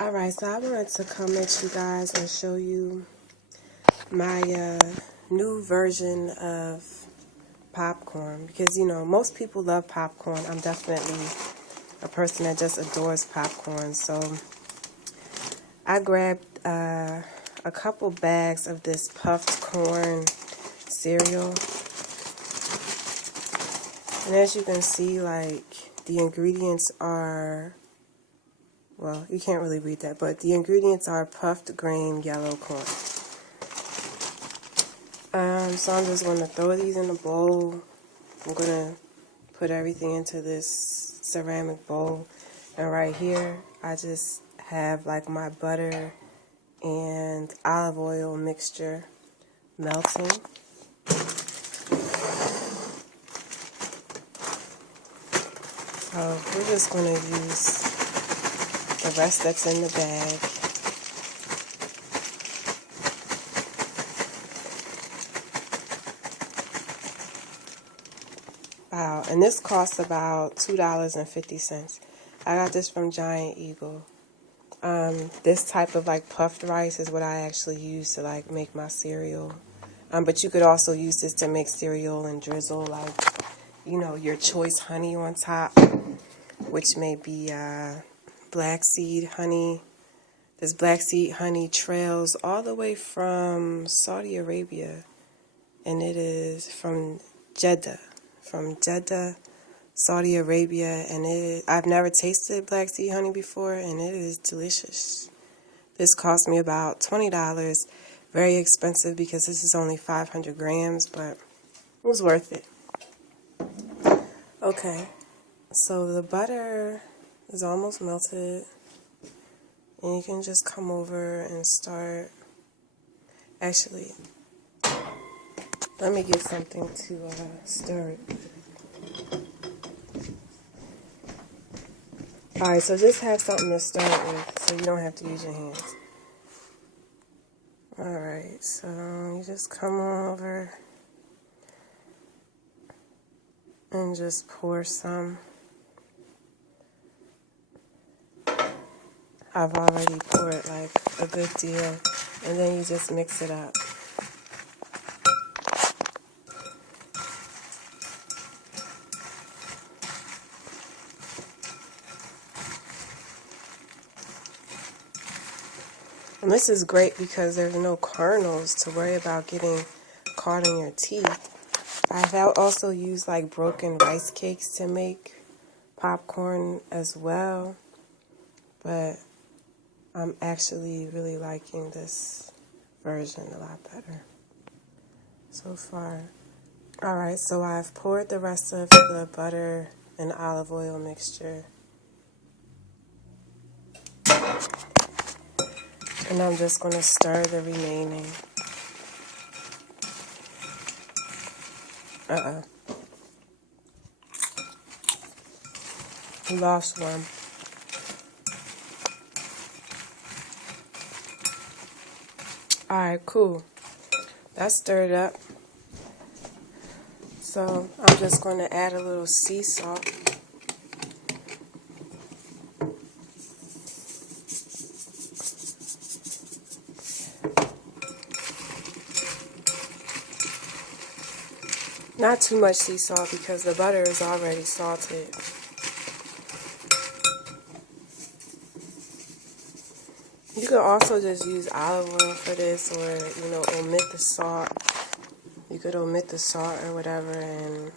Alright, so I wanted to come at you guys and show you my new version of popcorn. Because, you know, most people love popcorn. I'm definitely a person that just adores popcorn. So I grabbed a couple bags of this puffed corn cereal. And as you can see, like, the ingredients are... Well, you can't really read that, but the ingredients are puffed grain yellow corn. So I'm just going to throw these in a bowl. I'm going to put everything into this ceramic bowl. And right here, I just have like my butter and olive oil mixture melting. So we're just going to use the rest that's in the bag. Wow, and this costs about $2.50. I got this from Giant Eagle. This type of like puffed rice is what I actually use to like make my cereal. But you could also use this to make cereal and drizzle like, you know, your choice honey on top, which may be black seed honey. This black seed honey trails all the way from Saudi Arabia, and it is from Jeddah, Saudi Arabia, and I've never tasted black seed honey before, and it is delicious. This cost me about $20. Very expensive because this is only 500 grams, but it was worth it. Okay, so the butter is almost melted, and you can just come over and start. Actually, let me get something to stir it. Alright, so just have something to start with so you don't have to use your hands. Alright, so you just come over and just pour some. I've already poured like a good deal, and then you just mix it up. And this is great because there's no kernels to worry about getting caught in your teeth. I've also used like broken rice cakes to make popcorn as well, but I'm actually really liking this version a lot better so far. Alright, so I've poured the rest of the butter and olive oil mixture. And I'm just going to stir the remaining. We lost one. Alright, cool. That's stirred up. So I'm just going to add a little sea salt. Not too much sea salt because the butter is already salted. You could also just use olive oil for this, or, you know, omit the salt. You could omit the salt or whatever and